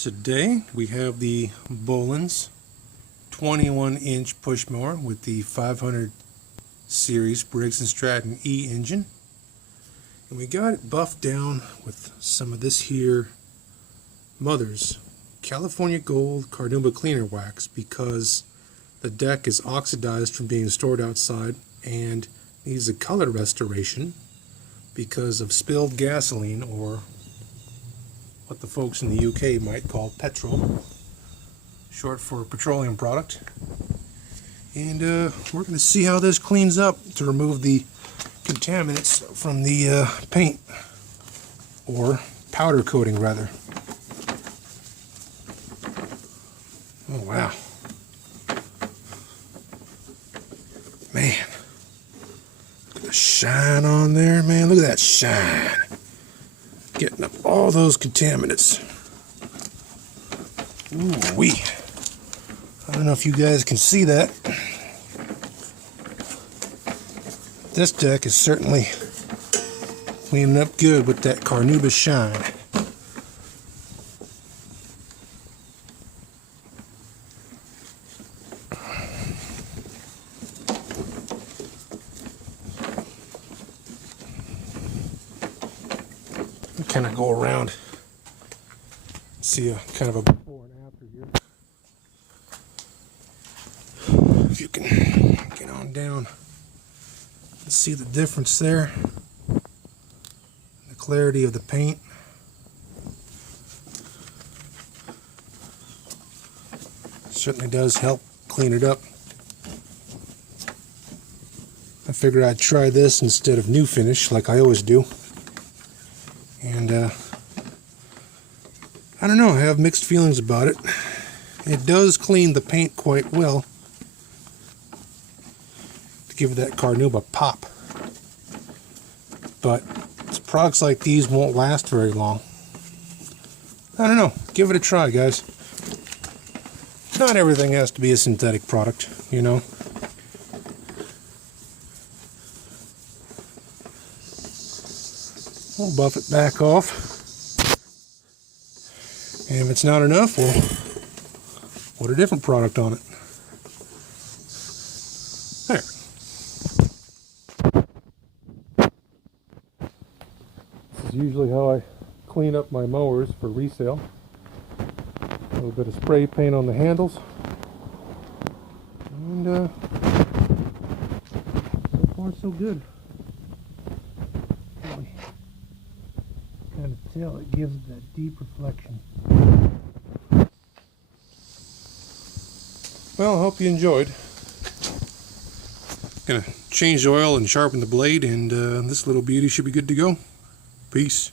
Today we have the Bolens 21-inch push mower with the 500 series Briggs & Stratton E engine, and we got it buffed down with some of this here Mother's California Gold Carnauba cleaner wax because the deck is oxidized from being stored outside and needs a color restoration because of spilled gasoline, or what the folks in the UK might call petrol, short for petroleum product. And we're going to see how this cleans up to remove the contaminants from the paint, or powder coating rather. Oh wow, man, look at the shine on there, man. Look at that shine, getting up all those contaminants. Ooh wee. I don't know if you guys can see that. This deck is certainly cleaning up good with that Carnauba shine. Kind of go around, see a kind of a before and after here. If you can get on down and see the difference there, the clarity of the paint. Certainly does help clean it up. I figured I'd try this instead of new finish like I always do. And I don't know, I have mixed feelings about it. It does clean the paint quite well to give that Carnauba pop, but products like these won't last very long. I don't know, give it a try, guys. Not everything has to be a synthetic product, you know. We'll buff it back off, and if it's not enough, we'll put a different product on it. There. This is usually how I clean up my mowers for resale. A little bit of spray paint on the handles, and so far so good. Kind of tell it gives that deep reflection. Well, I hope you enjoyed. Gonna change the oil and sharpen the blade, and this little beauty should be good to go. Peace.